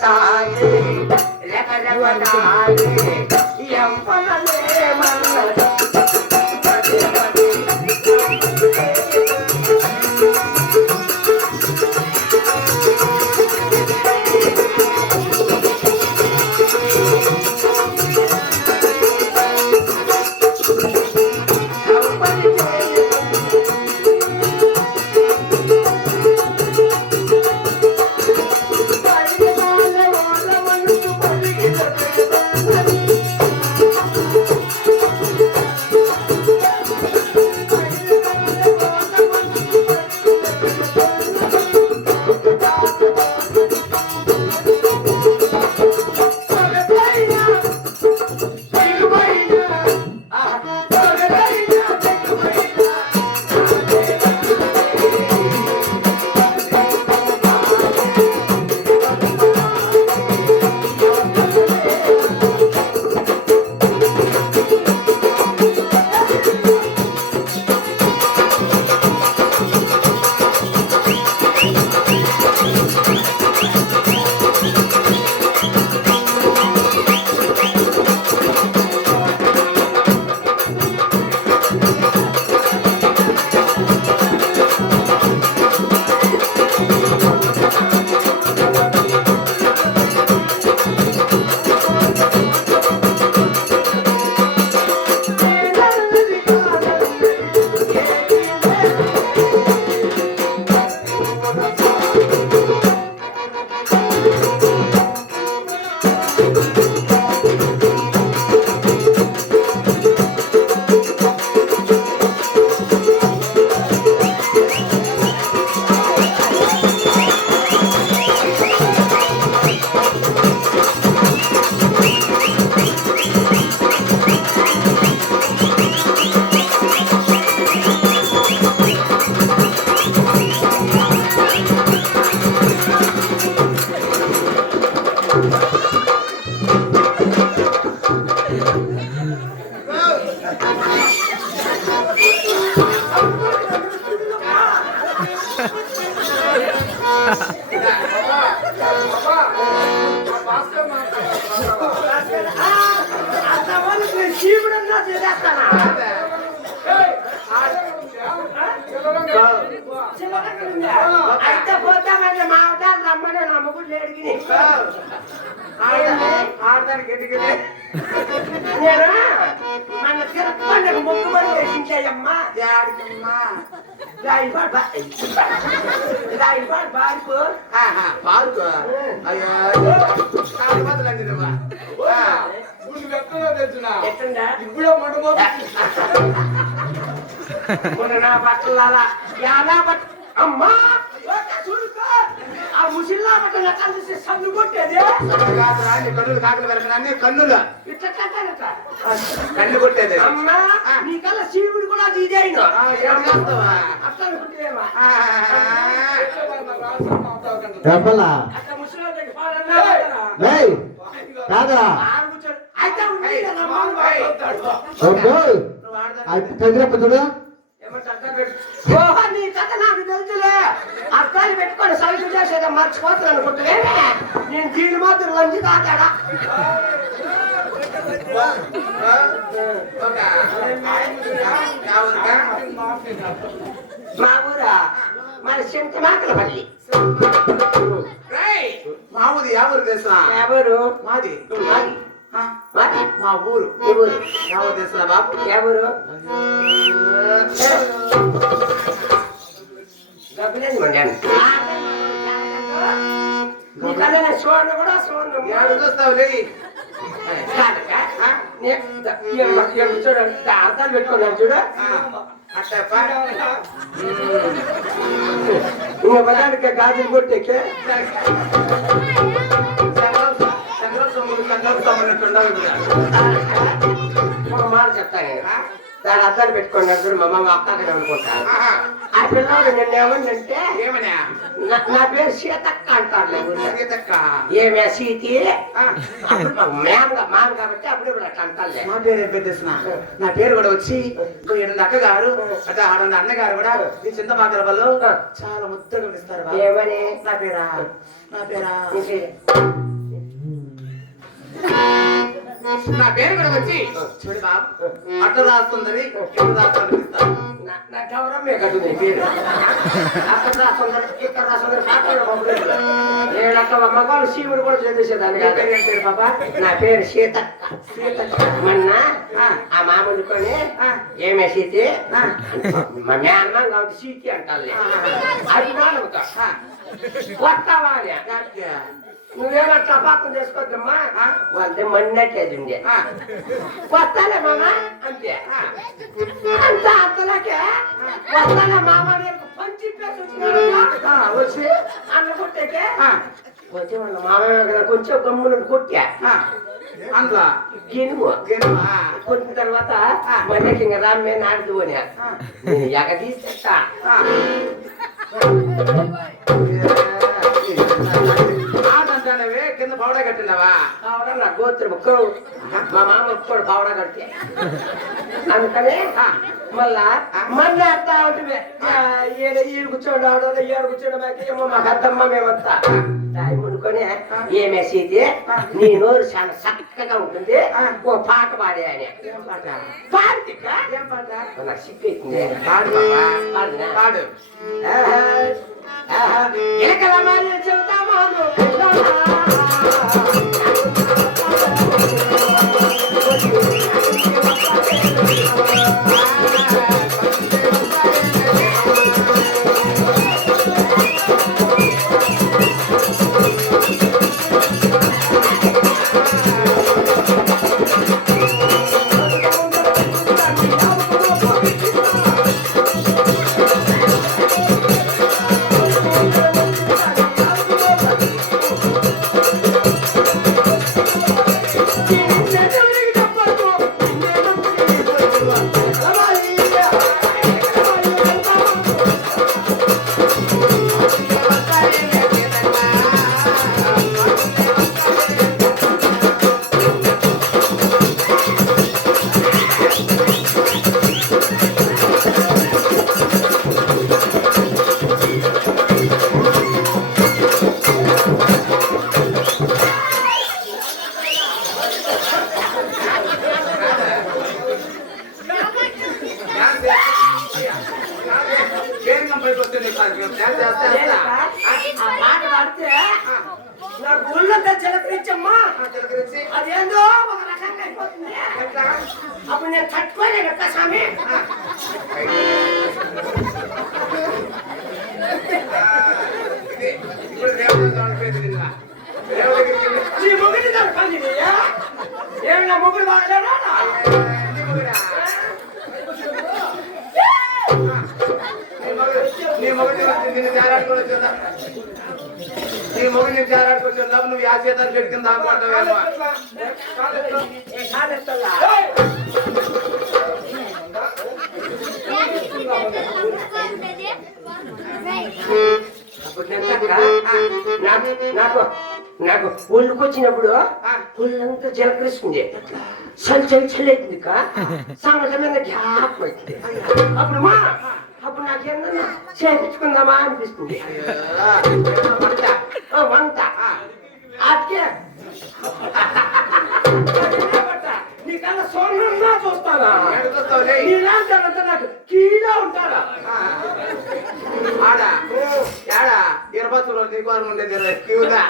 తాగి రెపరెప తాగి ఎంపలే మన్నది అయితే పోతామంటే మా అవతారు రమ్మని నా ముగ్గురు లేడికి ఆడదానికి ఎదిగి నేను మన తిరగకుండా ముగ్గుమని వేసించాయమ్మా జాడికమ్మా పార్కు పార్కు అయ్యో ఇప్పుడు నా బట్టలు ఎలా బట్ట అమ్మా ఆ ముసిల్లా బట్టలు ఎట్లా చూసి సన్ను కొట్టేది కన్నులు కాకలు పెరగడాన్ని కన్నులు కన్ను కొట్టేది అమ్మా నీకల్లా శివుడు కూడా ఇదే అట్లా అనుకుంటేమా నీ కథ నాకు తెలుసులే అర్థాలు పెట్టుకొని సైజు చేసేదా మర్చిపోతాను అనుకుంటున్నా నేను దీని మాత్రం లంచి తాగాడా మా ఊరా మన చింత మాకలపల్లి మా ఊరు ఎవరు తెలుసా ఎవరు మాది మా ఊరు ఎవరు ఎవరు తెలుసా బాబు ఎవరు డబ్బులేదు మండి చూడండి కూడా చూడండి చూస్తావులే చూడండి అర్థాలు పెట్టుకున్నాను చూడు ఇంకో పదానికి గాజులు కొట్టేకే ఒక మాట చెప్తాను దాని అద్దాలు పెట్టుకొని నడుచుడు మా అమ్మ అక్కగా అనుకుంటా. ఆ పిల్లలు నిన్న ఏమన్నంటే ఏమన్నా నా పేరు సీతక్క అంటారు. సీతక్క ఏమే సీతి అప్పుడు మామ కాబట్టి అప్పుడు ఇప్పుడు అట్లా అంటారులే. నా పేరు ఏం పేరు తెలిసిన నా పేరు కూడా వచ్చి ఈడ అక్కగారు అంటే ఆడ అన్నగారు కూడా ఈ చింత మాకల వాళ్ళు చాలా ముద్దగా ఇస్తారు. ఏమని నా పేరా నా పేరు కూడా వచ్చి చూడు బాబు అట్లా రాస్తుందని ఎప్పుడు రాస్తుంది నా గౌరవమే కట్టు నీ పేరు. అక్కడ రాసుందరు ఇక్కడ రాసుందరు నేను మగవాళ్ళు శివుడు కూడా చదివేసేదాన్ని. పేరు బాబా నా పేరు సీతక్క. మొన్న ఆ మామూలుకొని ఏమే సీతి మా మేనమ్మ కాబట్టి సీతి అంటారు. అది మానవుతా వస్తావా అని నువ్వేమట్లా పాత్ర చేసుకోవద్దమ్మా. వాళ్ళే మన్నట్టేది ఉండే వస్తాలే మామ అంతే. అంత అంతలాకే వస్తాలే మామ పంచి వచ్చి అన్న కొట్టాకే వచ్చి వాళ్ళ మామ కొంచెం గమ్మున కొట్టా అందులో గినుము కొట్టిన తర్వాత మళ్ళీ ఇంకా రామ్మే నాడుదు అని నేను ఎగ తీసుకెళ్తా. కింద పౌడ కట్టినావా? పౌడ నా గోత్రం మా మామ కూడా పౌడ కట్టి అందుకని మళ్ళా అర్థం ఉంటుంది. ఈడు కూర్చోండి ఆడో ఏడు కూర్చోండి ఏమో మాకు అర్థమ్మ మేమంతా అనుకొని ఏమే సీతి నీ నోరు చాలా చక్కగా ఉంటుంది ఓ పాట పాడే అని నాకు సిగ్గైతుంది. పాడు ఎలకల మరి చెబుతామా పాట పాడితే నాకు ఊళ్ళంతా చిలకరించమ్మా. అదేందో ఒక రకంగా అయిపోతుంది. అప్పుడు నేను తట్టుకోలేను కదా స్వామి. నీ మొగుడి పని ఏమి నా మొగుడు బాగలేడా? నీ మొగుడిని జారాడుకొచ్చా నువ్వు యా చేతాలు పెట్టుకుని దాకుంటావేమో. నాకు ఒళ్ళుకు వచ్చినప్పుడు ఒళ్ళంతా జలకరిస్తుంది. చలి చలి చలి అవుతుంది సమటమైన గ్యాప్ అవుతుంది. అప్పుడు నాకేమన్నా చేపించుకుందామా అనిపిస్తుంది. వంట అదే నీకన్నా సోనంగా చూస్తానా? నీలాంటి నాకు కీగా ఉంటారా? ఆడా ఏడా ఇరవై నీకు ఉండేది క్యూదా